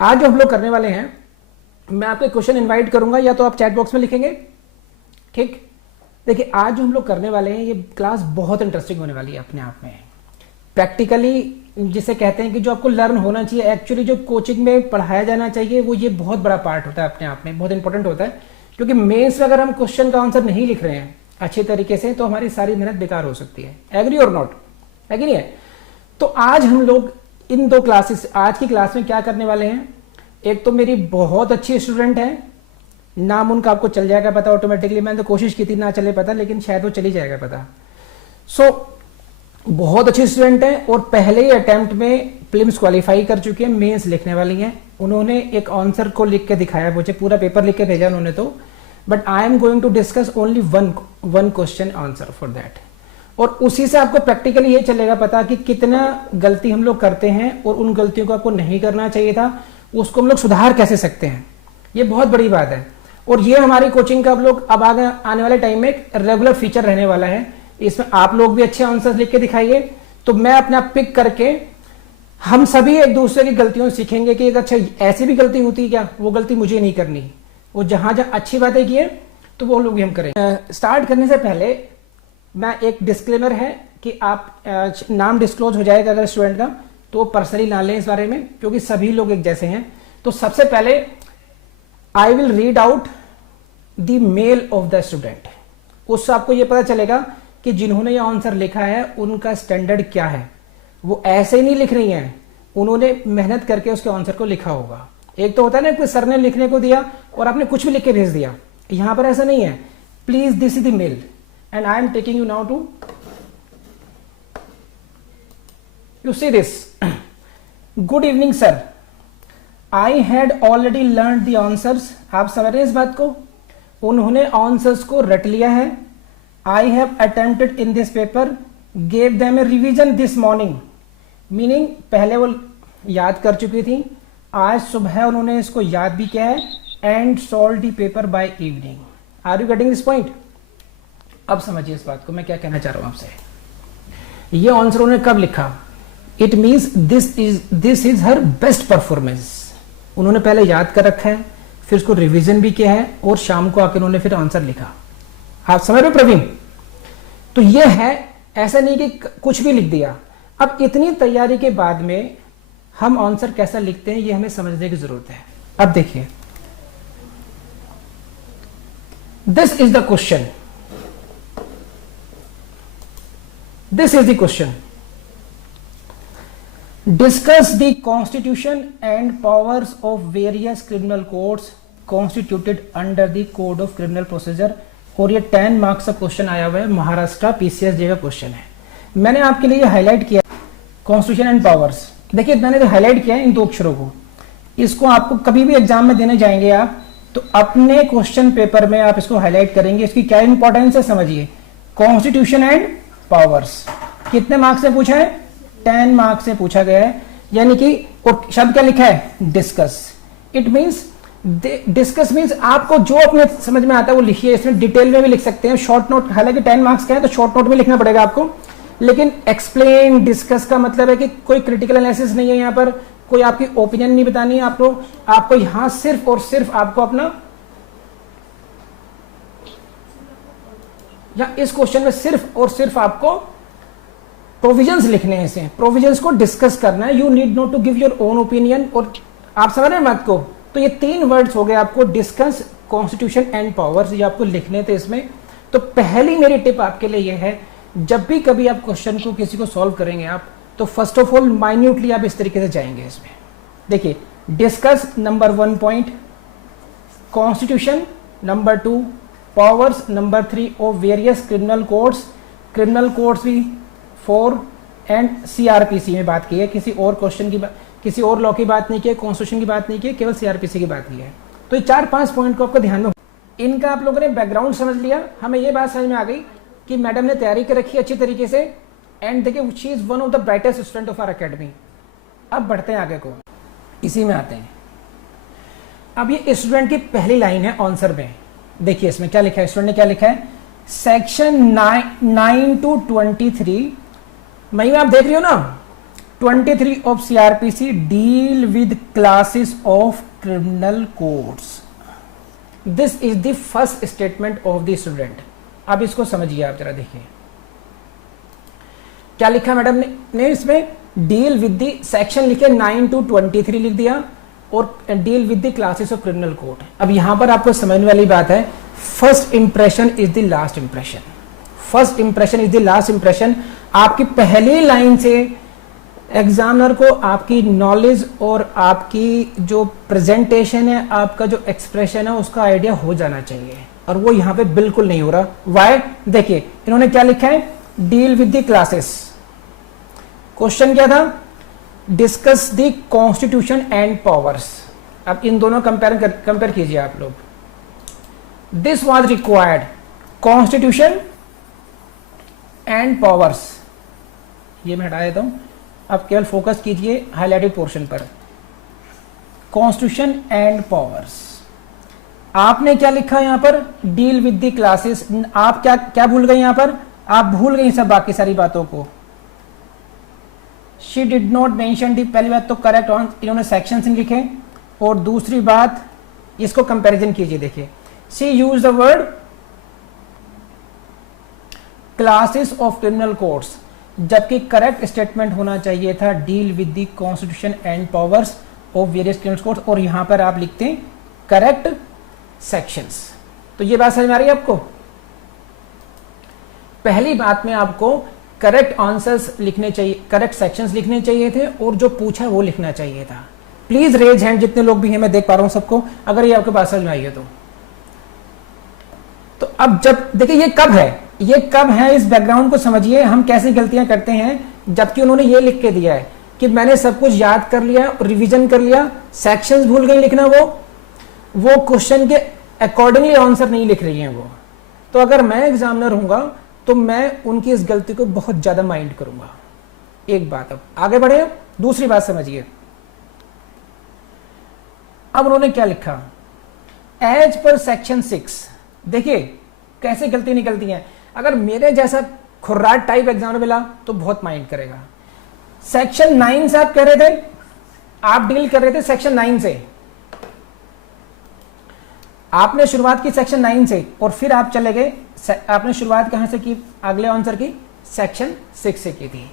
आज जो हम लोग करने वाले हैं, मैं आपको क्वेश्चन इनवाइट करूंगा, या तो आप चैट बॉक्स में लिखेंगे। ठीक, देखिए आज जो हम लोग करने वाले हैं ये क्लास बहुत इंटरेस्टिंग होने वाली है अपने आप में। प्रैक्टिकली जिसे कहते हैं कि जो आपको लर्न होना चाहिए, एक्चुअली जो कोचिंग में पढ़ाया जाना चाहिए, वो ये बहुत बड़ा पार्ट होता है अपने आप में, बहुत इंपॉर्टेंट होता है। क्योंकि मेंस में अगर हम क्वेश्चन का आंसर नहीं लिख रहे हैं अच्छे तरीके से तो हमारी सारी मेहनत बेकार हो सकती है। एग्री और नॉट, है कि नहीं है? तो आज हम लोग इन दो क्लासेस, आज की क्लास में क्या करने वाले हैं, एक तो मेरी बहुत अच्छी स्टूडेंट है, नाम उनका आपको चल जाएगा पता ऑटोमेटिकली। मैंने तो कोशिश की थी ना चले पता, लेकिन शायद वो चली जाएगा पता। बहुत अच्छी स्टूडेंट है और पहले ही अटेम्प्ट में प्रीलिम्स क्वालिफाई कर चुके हैं, मेंस लिखने वाली हैं। उन्होंने एक आंसर को लिख के दिखाया मुझे, पूरा पेपर लिख के भेजा उन्होंने तो, but I am going to discuss only one question answer for that. और उसी से आपको प्रैक्टिकली ये चलेगा पता कि कितना गलती हम लोग करते हैं और उन गलतियों को आपको नहीं करना चाहिए था, उसको हम लोग सुधार कैसे सकते हैं, ये बहुत बड़ी बात है। और ये हमारी कोचिंग का आप लोग अब आगे आने वाले टाइम में एक रेगुलर फीचर रहने वाला है। इसमें आप लोग भी अच्छे आंसर्स लिख के दिखाइए, तो मैं अपने आप पिक करके हम सभी एक दूसरे की गलतियों सीखेंगे कि अच्छा ऐसी भी गलती होती है क्या, वो गलती मुझे नहीं करनी। वो जहां जहां अच्छी बातें की है तो वो लोग भी हम करें। स्टार्ट करने से पहले मैं एक डिस्क्लेमर है कि आप नाम डिस्क्लोज हो जाएगा अगर स्टूडेंट का, तो पर्सनली ना लें इस बारे में, क्योंकि सभी लोग एक जैसे हैं। तो सबसे पहले I will read out the mail of the student. उससे आपको यह पता चलेगा कि जिन्होंने ये आंसर लिखा है उनका स्टैंडर्ड क्या है। वो ऐसे ही नहीं लिख रही हैं, उन्होंने मेहनत करके उसके आंसर को लिखा होगा। एक तो होता है ना कोई सर ने लिखने को दिया और आपने कुछ भी लिख के भेज दिया, यहां पर ऐसा नहीं है। Please this is the mail and I am taking you now to you see this. Good evening sir, I had already learn the answers. आप समझ रहे हैं इस बात को, उन्होंने आंसर्स को रट लिया है। I have attempted in this paper, gave them A revision this morning, meaning पहले वो याद कर चुकी थी, आज सुबह उन्होंने इसको याद भी किया है, and solve the paper by evening. Are you getting this point? अब समझिए इस बात को मैं क्या कहना चाह रहा हूं आपसे। ये आंसर उन्होंने कब लिखा, it means this is her best performance. उन्होंने पहले याद कर रखा है, फिर उसको रिवीजन भी किया है और शाम को आकर उन्होंने फिर आंसर लिखा। आप समझ रहे हो प्रवीण? तो ये है, ऐसा नहीं कि कुछ भी लिख दिया। अब इतनी तैयारी के बाद में हम आंसर कैसा लिखते हैं ये हमें समझने की जरूरत है। अब देखिए, this is the question, this is the question. Discuss the constitution and powers of various criminal courts constituted under the Code of Criminal Procedure। और ये 10 मार्क्स का क्वेश्चन आया हुआ है, महाराष्ट्र PCSJ का क्वेश्चन है। मैंने आपके लिए हाईलाइट किया कॉन्स्टिट्यूशन एंड पावर्स। देखिए मैंने हाईलाइट किया है इन दो अक्षरों को, इसको आपको कभी भी एग्जाम में देने जाएंगे आप तो अपने क्वेश्चन पेपर में आप इसको हाईलाइट करेंगे। इसकी क्या इंपॉर्टेंस है समझिए। कॉन्स्टिट्यूशन एंड पावर्स कितने मार्क्स से पूछा है? 10 मार्क्स से पूछा गया है। यानी कि और शब्द क्या लिखा है? Discuss. It means discuss means आपको जो अपने समझ में आता है वो लिखिए। इसमें डिटेल में भी लिख सकते हैं, शॉर्ट नोट, हालांकि 10 मार्क्स का है तो शॉर्ट नोट में लिखना पड़ेगा आपको। लेकिन एक्सप्लेन डिस्कस का मतलब है कि कोई क्रिटिकल एनालिसिस नहीं है, यहाँ पर कोई आपकी ओपिनियन नहीं बतानी है आपको यहां सिर्फ और सिर्फ आपको अपना, या इस क्वेश्चन में सिर्फ और सिर्फ आपको प्रोविजंस लिखने हैं, इसे प्रोविजंस को डिस्कस करना है। You need not to give your own opinion. और आप समझ रहे हैं बात को? तो ये 3 वर्ड्स हो गए आपको, डिस्कस, कॉन्स्टिट्यूशन एंड पावर्स, ये आपको लिखने थे इसमें। तो पहली मेरी टिप आपके लिए ये है, जब भी कभी आप क्वेश्चन को किसी को सॉल्व करेंगे आप, तो फर्स्ट ऑफ ऑल माइन्यूटली आप इस तरीके से जाएंगे इसमें। देखिए, discuss number 1 point, constitution number 2, powers number 3 of various criminal codes भी 4, एंड CRPC में बात की है। किसी और क्वेश्चन की किसी और लॉ की बात नहीं की है, कॉन्स्टिट्यूशन की बात नहीं की है, केवल CRPC की बात की है। तो ये 4-5 पॉइंट को आपको ध्यान में, इनका आप लोगों ने बैकग्राउंड समझ लिया। हमें ये बात समझ में आ गई कि मैडम ने तैयारी कर रखी अच्छी तरीके से, एंड देखिए she is one of the brightest student of our academy. अब बढ़ते हैं आगे को, इसी में आते हैं। अब ये स्टूडेंट की पहली लाइन है आंसर में। देखिए इसमें क्या लिखा है, स्टूडेंट ने क्या लिखा है, सेक्शन 9 to 23। मई में आप देख रही हो ना, 23 of CRPC deal with classes of criminal codes. This is the first statement of the student. अब इसको समझिए, आप जरा देखिए क्या लिखा मैडम ने इसमें, डील विद द सेक्शन लिखे 9 to 23 लिख दिया और deal with the classes of criminal code. अब यहां पर आपको समझने वाली बात है, first impression is the last impression, first impression is the last impression. आपकी पहली लाइन से एग्जामिनर को आपकी नॉलेज और आपकी जो प्रेजेंटेशन है, आपका जो एक्सप्रेशन है, उसका आइडिया हो जाना चाहिए, और वो यहां पे बिल्कुल नहीं हो रहा। वाई? देखिए इन्होंने क्या लिखा है, deal with the classes. Question क्या था, discuss the constitution and powers. अब इन दोनों कंपेयर कीजिए आप लोग। This was required constitution and powers, ये मैं हटा देता हूं, अब केवल फोकस कीजिए हाईलाइटेड पोर्शन पर, कॉन्स्टिट्यूशन एंड पावर्स। आपने क्या लिखा यहां पर, डील विद द क्लासेस। आप क्या क्या भूल गए यहां पर, आप भूल गई सब बाकी सारी बातों को। शी डिड नॉट मेंशन दी, पहली बात तो करेक्ट ऑन, इन्होंने सेक्शंस नहीं लिखे, और दूसरी बात इसको कंपैरिजन कीजिए, देखिए she use the word classes of criminal codes, जबकि करेक्ट स्टेटमेंट होना चाहिए था deal with the constitution and powers of various criminal codes, और यहां पर आप लिखते हैं करेक्ट सेक्शंस। तो ये बात समझ में आ रही है आपको? पहली बात में आपको करेक्ट आंसर्स लिखने चाहिए, करेक्ट सेक्शंस लिखने चाहिए थे, और जो पूछा वो लिखना चाहिए था। प्लीज रेज हैंड जितने लोग भी हैं, मैं देख पा रहा हूं सबको, अगर ये आपके पास समझ में आई है तो अब जब देखिए ये कब है, ये कब है, इस बैकग्राउंड को समझिए, हम कैसी गलतियां करते हैं। जबकि उन्होंने ये लिख के दिया है कि मैंने सब कुछ याद कर लिया, रिवीजन कर लिया, सेक्शंस भूल गई लिखना, वो क्वेश्चन के अकॉर्डिंगली आंसर नहीं लिख रही हैं वो। तो अगर मैं एग्जामिनर हूंगा तो मैं उनकी इस गलती को बहुत ज्यादा माइंड करूंगा। एक बात, अब आगे बढ़े, दूसरी बात समझिए। अब उन्होंने क्या लिखा, एज पर सेक्शन 6, देखिए कैसे गलती निकलती है। अगर मेरे जैसा खुर्राट टाइप एग्जामिनर मिला तो बहुत माइंड करेगा। सेक्शन 9 से आप कह रहे थे, आप डील कर रहे थे सेक्शन 9 से, आपने शुरुआत की सेक्शन 9 से, और फिर आप चले गए, आपने शुरुआत कहां से की, अगले आंसर की सेक्शन 6 से की थी।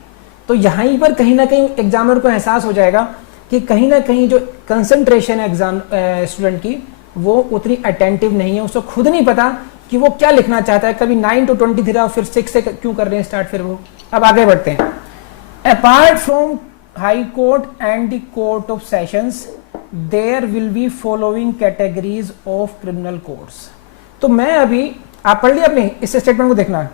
तो यहीं पर कहीं ना कहीं एग्जामिनर को एहसास हो जाएगा कि कहीं ना कहीं जो कंसंट्रेशन है एग्जाम स्टूडेंट की, वो उतनी अटेंटिव नहीं है, उसको खुद नहीं पता कि वो क्या लिखना चाहता है। कभी 9 to 23 और फिर 6 से क्यों कर रहे हैं स्टार्ट फिर वो। अब आगे बढ़ते हैं। Apart from high court and the court of sessions there will be following categories of criminal codes. तो मैं अभी, आप पढ़ लिया अपने इस स्टेटमेंट को देखना,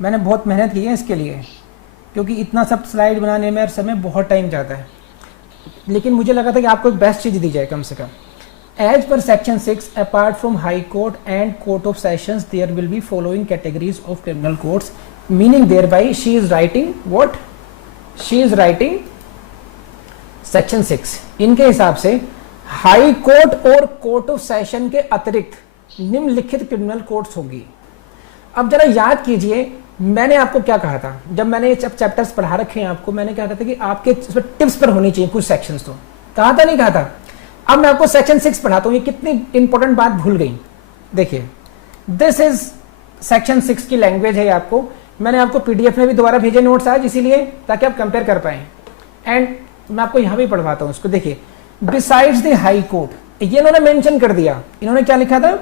मैंने बहुत मेहनत की है इसके लिए, क्योंकि इतना सब स्लाइड बनाने में समय बहुत टाइम जाता है, लेकिन मुझे लगा था कि आपको एक बेस्ट चीज दी जाए कम से कम। As per section 6, apart from high court and court of sessions there will be following categories of criminal codes, meaning there by she is writing what, she is writing section 6। इनके हिसाब से high court और court of session के अतिरिक्त निम्नलिखित criminal codes होंगी। अब जरा याद कीजिए, मैंने आपको क्या कहा था जब मैंने जब चैप्टर्स पढ़ा रखे हैं आपको, मैंने क्या कहा था कि आपके टिप्स पर होनी चाहिए कुछ सेक्शंस, तो कहा था नहीं कहा था। अब मैं आपको सेक्शन 6 पढ़ाता हूं, ये कितनी इंपॉर्टेंट बात भूल गई। देखिए दिस इज सेक्शन 6 की लैंग्वेज है, आपको मैंने आपको पीडीएफ में भी दोबारा भेजे नोट्स आज, इसीलिए ताकि आप कंपेयर कर पाए। एंड मैं आपको यहां भी पढ़वाता हूं इसको। देखिए बिसाइड्स द हाई कोर्ट, ये इन्होंने मेंशन कर दिया, इन्होंने क्या लिखा था,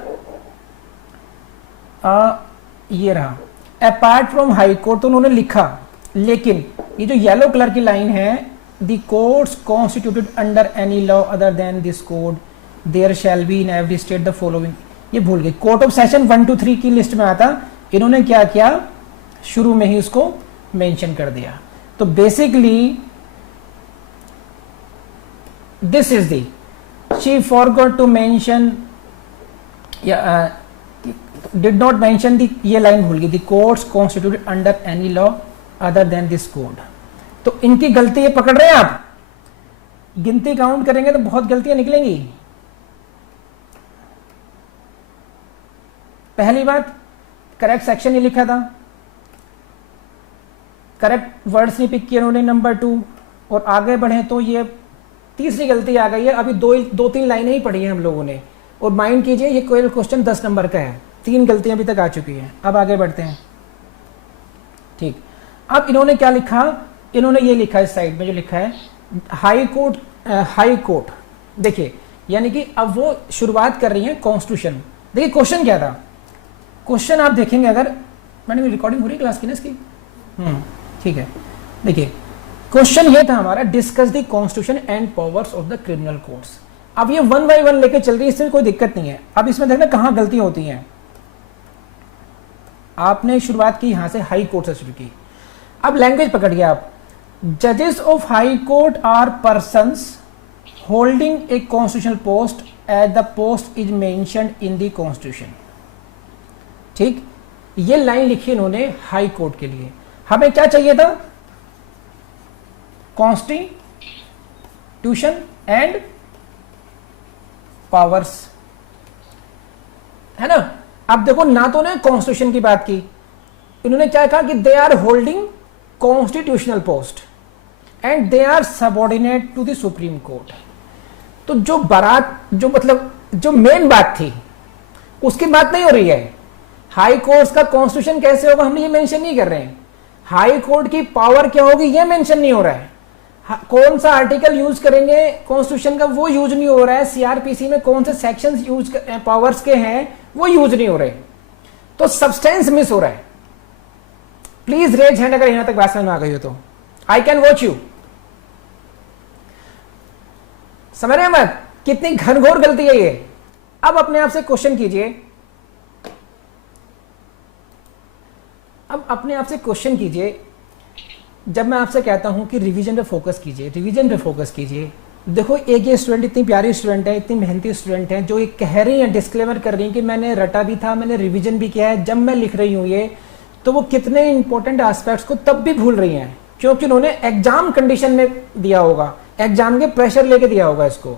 ये रहा अपार्ट फ्रॉम हाई कोर्ट, तो उन्होंने लिखा, लेकिन ये जो येलो कलर की लाइन है, the courts constituted under any law other than this code there shall be in every state the following, ये भूल गए। कोर्ट ऑफ सेशन 1 to 3 की लिस्ट में आता, इन्होंने क्या किया, शुरू में ही उसको मेंशन कर दिया। तो basically this is the, she forgot to mention, did not mention the, ये लाइन भूल गई, the courts constituted under any law other than this code. तो इनकी गलती ये पकड़ रहे हैं आप, गिनती काउंट करेंगे तो बहुत गलतियां निकलेंगी। पहली बात, करेक्ट सेक्शन नहीं लिखा था, करेक्ट वर्ड्स नहीं पिक किए उन्होंने, नंबर 2। और आगे बढ़े तो ये तीसरी गलती आ गई है, अभी दो तीन लाइनें ही पढ़ी हैं हम लोगों ने, और माइंड कीजिए ये कोई क्वेश्चन 10 नंबर का है, 3 गलतियां अभी तक आ चुकी हैं। अब आगे बढ़ते हैं, ठीक। अब इन्होंने क्या लिखा, इन्होंने ये लिखा इस साइड में जो लिखा है हाई कोर्ट, देखिए यानी कि अब वो शुरुआत कर रही है कॉन्स्टिट्यूशन। देखिए क्वेश्चन क्या था, क्वेश्चन आप देखेंगे, अगर मैंने रिकॉर्डिंग हो रही क्लास की ना इसकी, ठीक है। देखिए क्वेश्चन ये था हमारा, discuss the constitution and powers of the criminal courts. अब ये 1 बाय 1 लेके चल रही है, इसमें कोई दिक्कत नहीं है। अब इसमें देखना कहां गलती होती है। आपने शुरुआत की यहां से हाई कोर्ट से शुरू की, अब लैंग्वेज पकड़िए आप, जजेस of high court are persons holding a constitutional post at the post is mentioned in the constitution, ठीक। ये लाइन लिखी इन्होंने हाई कोर्ट के लिए। हमें क्या चाहिए था, कॉन्स्टिट्यूशन एंड पावर्स, है ना। अब देखो ना तो उन्होंने कॉन्स्टिट्यूशन की बात की, इन्होंने क्या कहा कि they are holding constitutional post and they are subordinate to the supreme court. तो जो बारात, जो मतलब जो मेन बात थी उसकी बात नहीं हो रही है। हाई कोर्ट का कॉन्स्टिट्यूशन कैसे होगा हम ये मेंशन नहीं कर रहे हैं, हाई कोर्ट की पावर क्या होगी ये मेंशन नहीं हो रहा है, कौन सा आर्टिकल यूज करेंगे कॉन्स्टिट्यूशन का वो यूज नहीं हो रहा है, सीआरपीसी में कौन से सेक्शंस यूज पावर्स के हैं वो यूज नहीं हो रहे, तो सब्सटेंस मिस हो रहा है। प्लीज रेज हैंड अगर यहां तक बात समझ में आ गई हो तो, आई कैन वॉच यू। समझ रहे मत कितनी घनघोर गलती है ये। अब अपने आप से क्वेश्चन कीजिए, अब अपने आप से क्वेश्चन कीजिए, जब मैं आपसे कहता हूं कि रिवीजन पे फोकस कीजिए, रिवीजन पे फोकस कीजिए। देखो एक ये स्टूडेंट इतनी प्यारी स्टूडेंट है, इतनी मेहनती स्टूडेंट है, जो ये कह रही है, डिस्क्लेमर कर रही है कि मैंने रटा भी था, मैंने रिवीजन भी किया है, जब मैं लिख रही हूं ये, तो वो कितने इंपॉर्टेंट एस्पेक्ट्स को तब भी भूल रही हैं, क्योंकि उन्होंने एग्जाम कंडीशन में दिया होगा, एग्जाम के प्रेशर लेके दिया होगा इसको।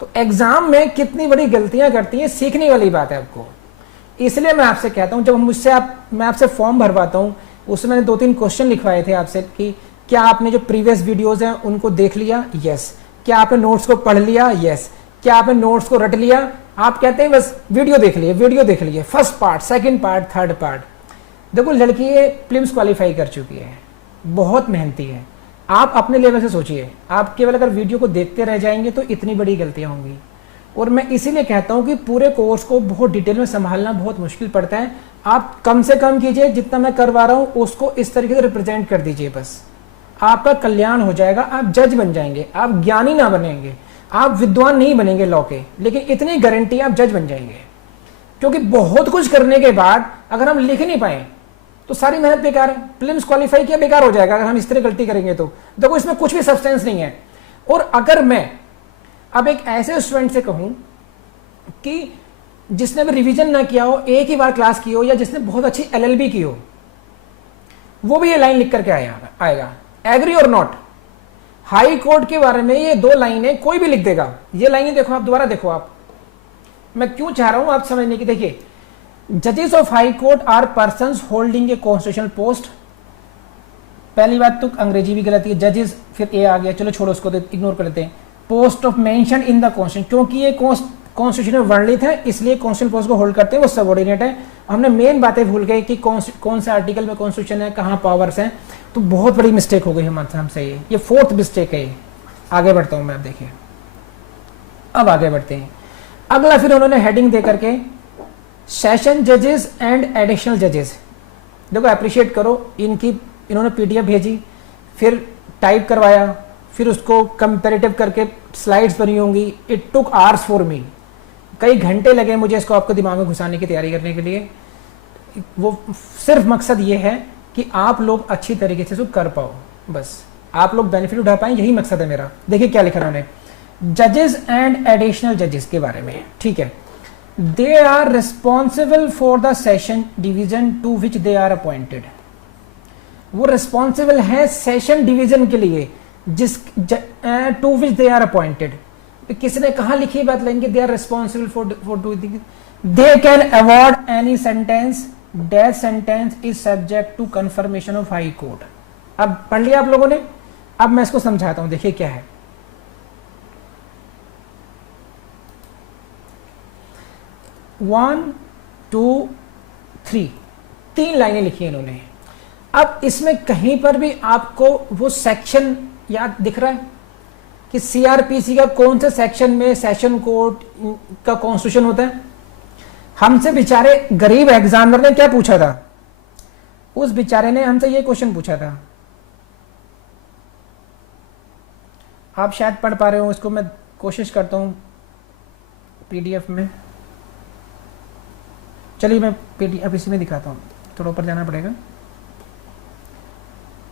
तो एग्जाम में कितनी बड़ी गलतियां करती हैं, सीखने वाली बात है आपको। इसलिए मैं आपसे कहता हूं, जब मैं आपसे फॉर्म भरवाता हूं, उसमें मैंने 2-3 क्वेश्चन लिखवाए थे आपसे कि क्या आपने जो प्रीवियस वीडियोस हैं उनको देख लिया, यस। क्या आपने नोट्स को पढ़ लिया, यस। क्या आपने नोट्स को रट लिया, आप कहते हैं बस वीडियो देख लिए, first part, second part, third part. देखो लड़की ये प्रीलिम्स क्वालिफाई कर चुकी है, बहुत मेहनती है। आप अपने लेवल से सोचिए, आप केवल अगर वीडियो को देखते रह जाएंगे तो इतनी बड़ी गलतियां होंगी। और मैं इसीलिए कहता हूं कि पूरे कोर्स को बहुत डिटेल में संभालना बहुत मुश्किल पड़ता है। आप कम से कम कीजिए, जितना मैं करवा रहा हूं उसको इस तरीके से रिप्रेजेंट कर दीजिए, बस आपका कल्याण हो जाएगा। आप जज बन जाएंगे, आप ज्ञानी ना बनेंगे, आप विद्वान नहीं बनेंगे लॉ के, लेकिन इतनी गारंटी आप जज बन जाएंगे। क्योंकि बहुत कुछ करने के बाद अगर हम लिख नहीं पाए तो सारी मेहनत बेकार है, प्रीलिम्स क्वालिफाई किया बेकार हो जाएगा अगर हम इस तरह गलती करेंगे तो। देखो इसमें कुछ भी सब्सटेंस नहीं है। और अगर मैं अब एक ऐसे स्टूडेंट से कहूं कि जिसने भी रिवीजन ना किया हो, एक ही बार क्लास की हो, या जिसने बहुत अच्छी एलएलबी की हो, वो भी ये लाइन लिख करके आएगा। एग्री और नॉट, हाई कोर्ट के बारे में ये 2 लाइनें कोई भी लिख देगा। ये लाइनें देखो आप, दोबारा देखो आप, मैं क्यों चाह रहा हूं आप समझने की। देखिए जजेस of high court are persons holding a constitutional post. पहली बात तो अंग्रेजी भी गलत है, जजेस फिर ए आ गया, चलो छोड़ो उसको, इग्नोर कर लेते हैं। Post of mention in the constitution, क्योंकि ये कॉन्स्टिट्यूशन में वर्णित है इसलिए कॉन्स्टिट्यूशनल पोस्ट को होल्ड करते हैं, वो सबऑर्डिनेट है। हमने मेन बातें भूल गए कि कौन सा आर्टिकल में कॉन्स्टिट्यूशन है, कहां पावर्स हैं, तो बहुत बड़ी मिस्टेक हो गई हमसे। ये 4th मिस्टेक है। आगे बढ़ता हूं मैं, अब देखिए, अब आगे बढ़ते हैं। अगला फिर उन्होंने हेडिंग दे करके सेशन जजेस एंड एडिशनल जजेस। देखो अप्रिशिएट करो, इन्होंने पीडीएफ भेजी, फिर टाइप करवाया, फिर उसको कंपैरेटिव करके स्लाइड्स बनी होंगी। It took hours for me, कई घंटे लगे मुझे इसको आपको दिमाग में घुसाने की तैयारी करने के लिए। वो सिर्फ मकसद ये है कि आप लोग अच्छी तरीके से इसको कर पाओ, बस आप लोग बेनिफिट उठा पाए, यही मकसद है मेरा। देखिए क्या लिखा उन्होंने, जजेस एंड एडिशनल जजेस के बारे में, ठीक है। They are responsible for the session division to which they are appointed. वो रिस्पॉन्सिबल है सेशन डिवीजन के लिए to which they are appointed. किसी ने कहा लिखी बात लेंगे, they are responsible for doing, they can award any sentence, that sentence is subject to confirmation of high court. अब पढ़ लिया आप लोगों ने, अब मैं इसको समझाता हूं, देखिए क्या है। 1 2 3 3 लाइनें लिखी हैं इन्होंने। अब इसमें कहीं पर भी आपको वो सेक्शन याद दिख रहा है कि सीआरपीसी का कौन से सेक्शन में सेशन कोड का कॉन्स्टिट्यूशन होता है? हमसे बेचारे गरीब एग्जामिनर ने क्या पूछा था? उस बेचारे ने हमसे ये क्वेश्चन पूछा था, आप शायद पढ़ पा रहे हो, इसको मैं कोशिश करता हूं पीडीएफ में। चलिए मैं पीडीएफ इसी में दिखाता हूं, थोड़ा ऊपर जाना पड़ेगा।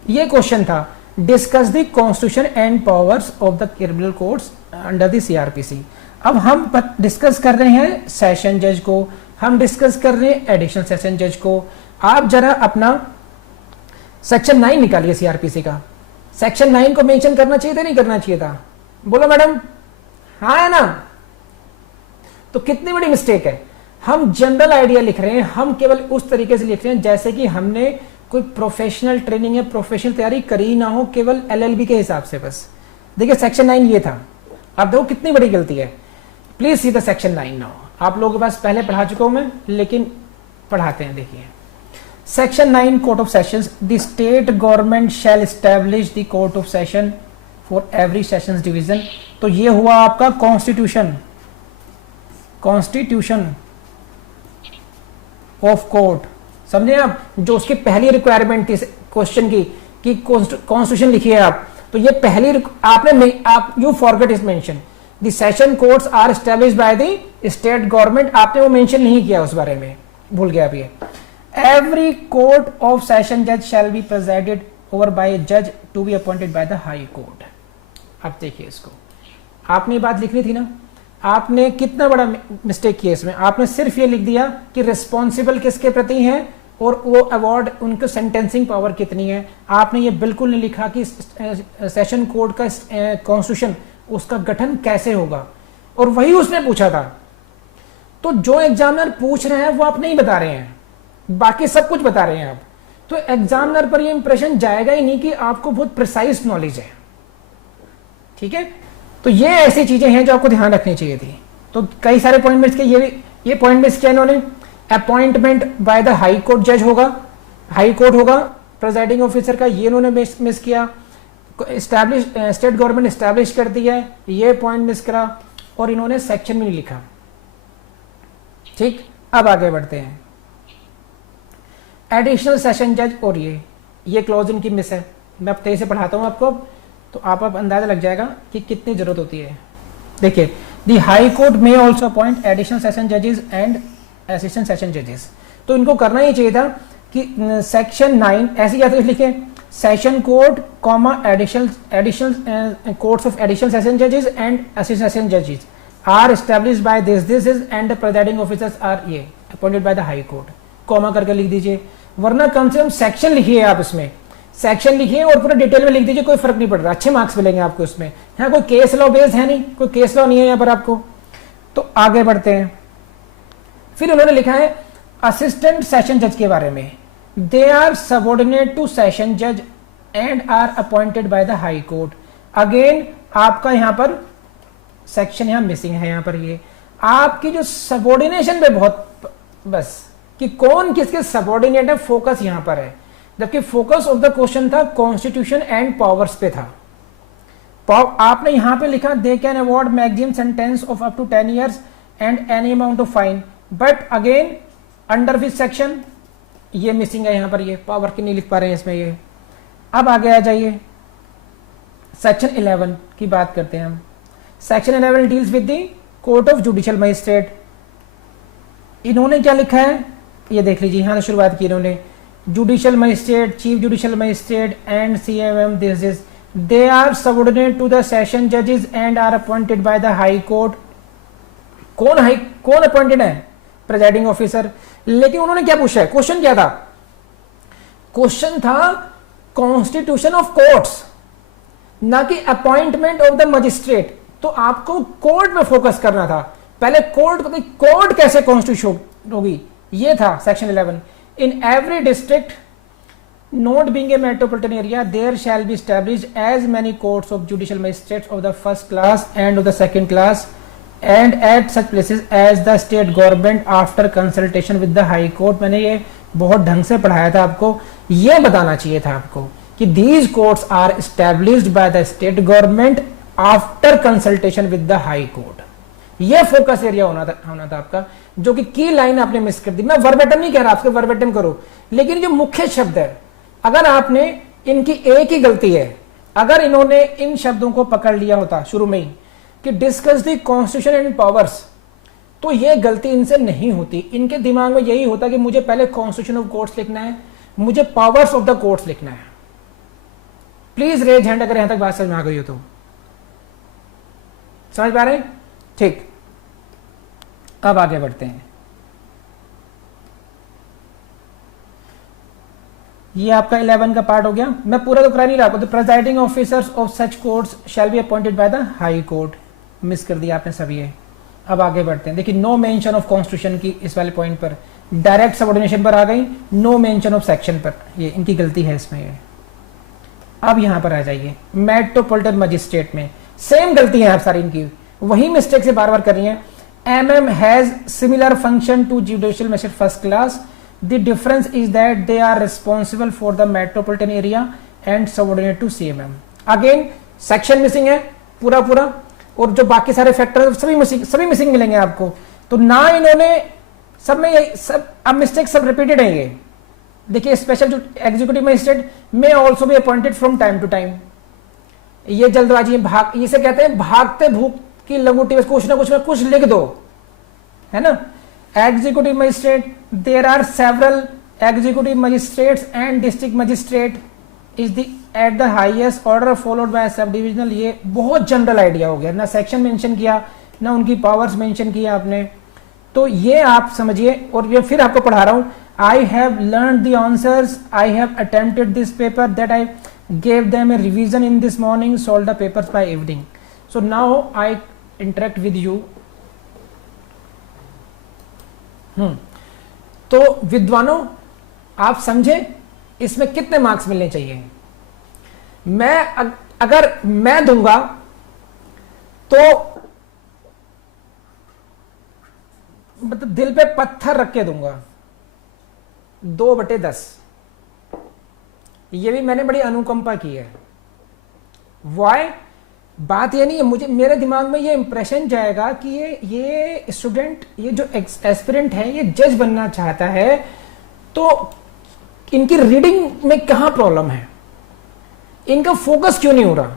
ये क्वेश्चन था, discuss the constitution and powers of the criminal codes under the CrPC. अब हम डिस्कस कर रहे हैं सेशन जज को, हम डिस्कस कर रहे हैं एडिशनल सेशन जज को। आप जरा अपना सेक्शन 9 निकालिए सीआरपीसी का। सेक्शन 9 को मेंशन करना चाहिए था नहीं करना चाहिए था? बोलो मैडम, हाँ है ना? तो कितनी बड़ी मिस्टेक है। हम जनरल आइडिया लिख रहे हैं, हम केवल उस तरीके से लिख रहे हैं जैसे कि हमने कोई प्रोफेशनल ट्रेनिंग या प्रोफेशनल तैयारी करी ना हो, केवल एलएलबी के हिसाब से बस। देखिए सेक्शन 9 ये था। अब देखो कितनी बड़ी गलती है। Please see the section 9 now. आप लोगों के पास पहले पढ़ा चुका हूं मैं, लेकिन पढ़ाते हैं। देखिए section 9 court of sessions, the state government shell establish the court of session for every sessions division. तो ये हुआ आपका कॉन्स्टिट्यूशन, कॉन्स्टिट्यूशन ऑफ कोर्ट। समझे आप? जो उसकी पहली रिक्वायरमेंट थी क्वेश्चन की कि कॉन्स्टिट्यूशन लिखिए आप, तो ये पहली आपने आप you forget is mention the session courts are established by the state government. आपने वो मेंशन नहीं किया, उस बारे में भूल गया आप। ये एवरी कोर्ट ऑफ सेशन जज शैल बी प्रेजाइडेड ओवर बाय ए जज to be appointed by the high court. अब देखिए इसको, आपने ये बात लिखनी थी ना, आपने कितना बड़ा मिस्टेक किया इसमें। आपने सिर्फ ये लिख दिया कि रिस्पॉन्सिबल किसके प्रति हैं और वो अवार्ड उनको सेंटेंसिंग पावर कितनी है। आपने ये बिल्कुल नहीं लिखा कि सेशन कोड का कॉन्स्टिट्यूशन उसका गठन कैसे होगा, और वही उसने पूछा था। तो जो एग्जामिनर पूछ रहे हैं वो आप नहीं बता रहे हैं, बाकी सब कुछ बता रहे हैं आप। तो एग्जामिनर पर ये इंप्रेशन जाएगा ही नहीं कि आपको बहुत प्रिसाइज नॉलेज है। ठीक है, तो ये ऐसी चीजें हैं जो आपको ध्यान रखनी चाहिए थी। तो कई सारे पॉइंट मिस किए, ये पॉइंट मिस किया इन्होंने। Appointment bye the high court जज होगा, हाई कोर्ट होगा प्रेजाइडिंग ऑफिसर का, ये इन्होंने मिस किया। एस्टैब्लिश स्टेट गवर्नमेंट एस्टैब्लिश करती है, ये पॉइंट मिस करा, और इन्होंने सेक्शन में नहीं लिखा। ठीक, अब आगे बढ़ते हैं। एडिशनल सेशन जज, और ये क्लॉज इनकी मिस है। मैं अब तेज से पढ़ाता हूं आपको, तो आप अंदाजा लग जाएगा कि कितनी जरूरत होती है। देखिए, द हाई कोर्ट में ऑल्सो अपॉइंट एडिशनल सेशन जजेस एंड असिस्टेंट सेशन जजेस। तो इनको करना ही चाहिए था कि सेक्शन 9 ऐसे या तो लिखे session court comma additional courts of additional session जजेस एंड असिस्टेंट सेशन जजेस are established by this is and the presiding officers are ये appointed by the high court, comma करके लिख दीजिए। वरना कम से कम सेक्शन लिखिए आप, इसमें सेक्शन लिखिए और पूरा डिटेल में लिख दीजिए, कोई फर्क नहीं पड़ रहा, अच्छे मार्क्स मिलेंगे आपको इसमें। यहाँ कोई केस लॉ बेस्ड है नहीं, कोई केस लॉ नहीं है यहाँ पर आपको। तो आगे बढ़ते हैं। फिर उन्होंने लिखा है असिस्टेंट सेशन जज के बारे में, they are subordinate to session जज and are appointed by the high court. Again आपका यहाँ पर सेक्शन यहाँ मिसिंग है। यहाँ पर ये आपकी जो सबऑर्डिनेशन पे बहुत बस कि कौन किसके सबऑर्डिनेट है, फोकस यहाँ पर है, जबकि फोकस ऑफ द क्वेश्चन था कॉन्स्टिट्यूशन एंड पावर्स पे था। आपने यहां पे लिखा they can award maximum sentence of up to 10 years and any amount of fine, but again under which section, ये मिसिंग है यहाँ पर, ये पावर की नहीं लिख पा रहे हैं इसमें ये। अब आगे आ जाइए, सेक्शन 11 की बात करते हैं हम। Section 11 deals with the court of judicial magistrate. इन्होंने क्या लिखा है ये देख लीजिए, यहां से शुरुआत की इन्होंने। Judicial magistrate, chief judicial magistrate and CMM, this is they are subordinate to the session जजेस and are appointed by the high court. कौन अपॉइंटेड है? Presiding officer. लेकिन उन्होंने क्या पूछा है, क्वेश्चन क्या था? क्वेश्चन था कॉन्स्टिट्यूशन ऑफ कोर्ट्स, ना कि अपॉइंटमेंट ऑफ द मजिस्ट्रेट। तो आपको कोर्ट में फोकस करना था। पहले कोर्ट कैसे कॉन्स्टिट्यूट होगी, ये था section 11। In every district not being a metropolitan area there shall be established as many courts of judicial magistrates of the first class and of the second class and at such places as the state government after consultation with the high court. मैंने ये बहुत ढंग से पढ़ाया था आपको, ये बताना चाहिए था आपको कि these courts are established by the state government after consultation with the high court. ये फोकस एरिया होना था आपका, जो कि की लाइन आपने मिस कर दी। मैं वर्बेटम नहीं कह रहा, आपके वर्बेटम करो, लेकिन जो मुख्य शब्द है, अगर आपने इनकी एक ही गलती है, अगर इन्होंने इन शब्दों को पकड़ लिया होता शुरू में ही कि discuss the constitution and powers, तो ये गलती इनसे नहीं होती। इनके दिमाग में यही होता कि मुझे पहले कॉन्स्टिट्यूशन ऑफ कोर्ट्स लिखना है, मुझे पावर्स ऑफ द कोर्ट्स लिखना है। प्लीज रेज हैंड अगर यहां तक बात समझ में आ गई हो तो। समझ पा रहे हैं? ठीक, अब आगे बढ़ते हैं। ये आपका 11 का पार्ट हो गया। मैं पूरा तो करा नहीं रहा, तो presiding officers of such courts shall be appointed by the high court. Miss कर दिया आपने सब ये। अब आगे बढ़ते हैं। देखिए, नो मेंशन ऑफ कॉन्स्टिट्यूशन की इस वाले पॉइंट पर, डायरेक्ट सबऑर्डिनेशन पर आ गई, नो मेंशन ऑफ सेक्शन पर, ये इनकी गलती है इसमें ये। अब यहां पर आ जाइए, मेट्रोपॉलिटन मजिस्ट्रेट में सेम गलती है आप सारी इनकी, वही मिस्टेक से बार बार कर रही है। MM has similar function to judicial magistrate first class. The difference is that they are responsible for the metropolitan area and subordinate to CMM. Again, section missing है पूरा पूरा, और जो बाकी सारे फैक्टर सभी मिसिंग मिलेंगे आपको। तो ना इन्होंने सब में यही सब, अब मिस्टेक सब रिपीटेड है ये। देखिए, स्पेशल जो एग्जीक्यूटिव मजिस्ट्रेट में ऑल्सो भी appointed from time to time. ये जल्दबाजी भाग, इसे कहते हैं भागते भूख की लंगोटी, कुछ ना कुछ में कुछ लिख दो, है ना। Executive magistrate, there are several executive magistrates and district magistrate is the at the highest order followed by sub divisional. ये बहुत जनरल आइडिया हो गया, ना सेक्शन मेंशन किया, ना उनकी पावर्स मेंशन किया आपने, तो ये आप समझिए। और ये फिर आपको पढ़ा रहा हूं, I have learn the answers, I have attempted this paper that I gave them a revision in this morning, solved the papers by evening. So now I interact with you. तो विद्वानों, आप समझे इसमें कितने मार्क्स मिलने चाहिए? मैं अगर मैं दूंगा तो मतलब दिल पे पत्थर रख के दूंगा, 2/10। ये भी मैंने बड़ी अनुकंपा की है। वाई? बात ये नहीं है, मुझे मेरे दिमाग में ये इंप्रेशन जाएगा कि ये स्टूडेंट, ये जो एस्पिरेंट है, ये जज बनना चाहता है, तो इनकी रीडिंग में कहां प्रॉब्लम है, इनका फोकस क्यों नहीं हो रहा,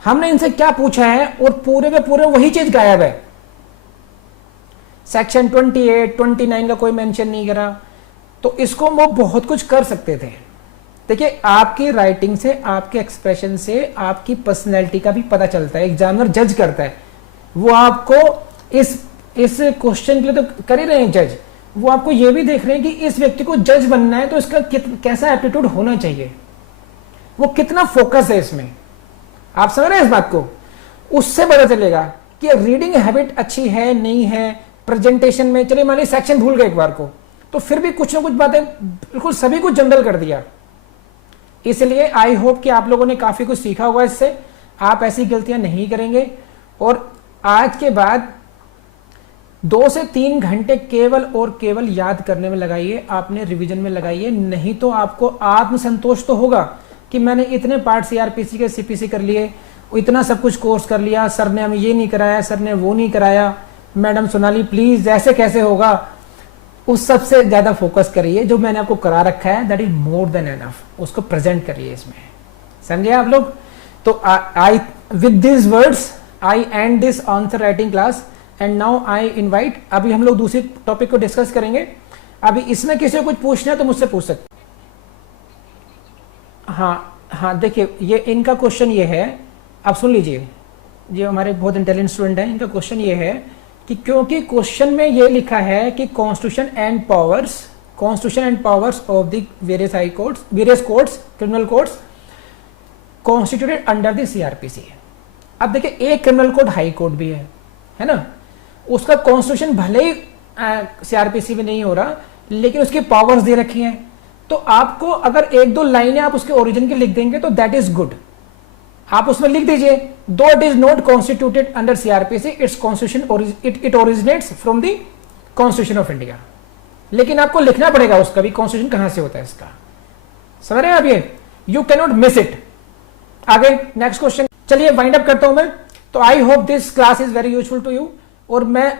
हमने इनसे क्या पूछा है, और पूरे के पूरे वही चीज गायब है। सेक्शन 28, 29 का कोई मेंशन नहीं करा, तो इसको वो बहुत कुछ कर सकते थे। देखिए, आपकी राइटिंग से, आपके एक्सप्रेशन से, आपकी पर्सनैलिटी का भी पता चलता है। एग्जामिनर जज करता है, वो आपको इस क्वेश्चन के लिए तो कर ही रहे हैं जज, वो आपको ये भी देख रहे हैं कि इस व्यक्ति को जज बनना है तो इसका कैसा एप्टीट्यूड होना चाहिए, वो कितना फोकस है इसमें। आप समझ रहे हैं इस बात को? उससे पता चलेगा कि रीडिंग हैबिट अच्छी है नहीं है, प्रेजेंटेशन में। चलिए मान लीजिए सेक्शन भूल गए एक बार को, तो फिर भी कुछ ना कुछ बातें बिल्कुल सभी कुछ जनरल कर दिया। इसलिए आई होप कि आप लोगों ने काफी कुछ सीखा होगा इससे, आप ऐसी गलतियां नहीं करेंगे। और आज के बाद 2 से 3 घंटे केवल और केवल याद करने में लगाइए, आपने रिवीजन में लगाइए। नहीं तो आपको आत्मसंतोष तो होगा कि मैंने इतने पार्ट सीआरपीसी के सीपीसी कर लिए, इतना सब कुछ कोर्स कर लिया, सर ने हमें ये नहीं कराया, सर ने वो नहीं कराया, मैडम सोनाली प्लीज ऐसे कैसे होगा। उस सबसे ज्यादा फोकस करिए जो मैंने आपको करा रखा है, that is more than enough, उसको प्रेजेंट करिए इसमें। समझे आप लोग? तो I with this words I and this answer writing class and now I invite, अभी हम लोग दूसरे टॉपिक को डिस्कस करेंगे। अभी इसमें किसी को कुछ पूछना है तो मुझसे पूछ सकते। हाँ, देखिए ये इनका क्वेश्चन ये है, आप सुन लीजिए, जो हमारे बहुत इंटेलिजेंट स्टूडेंट हैं, इनका क्वेश्चन ये है कि क्योंकि क्वेश्चन में ये लिखा है कि constitution and powers of the various high courts, various courts, criminal courts constituted under the CrPC. अब देखिए, एक क्रिमिनल कोर्ट हाई कोर्ट भी है ना, उसका कॉन्स्टिट्यूशन भले ही सीआरपीसी में नहीं हो रहा, लेकिन उसकी पावर्स दे रखी हैं। तो आपको अगर एक दो लाइनें आप उसके ओरिजिन की लिख देंगे तो दैट इज गुड। आप उसमें लिख दीजिए, दो it is not constituted under CrPC, it's constitution it originates from the constitution of India. लेकिन आपको लिखना पड़ेगा उसका भी कॉन्स्टिट्यूशन कहां से होता है इसका। समझ रहे हैं आप ये? You can not miss it. आगे नेक्स्ट क्वेश्चन, चलिए वाइंड अप करता हूं मैं। तो I hope this class is very useful to you, और मैं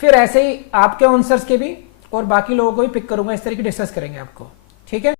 फिर ऐसे ही आपके आंसर्स के भी और बाकी लोगों को भी पिक करूंगा, इस तरीके डिस्कस करेंगे आपको, ठीक है।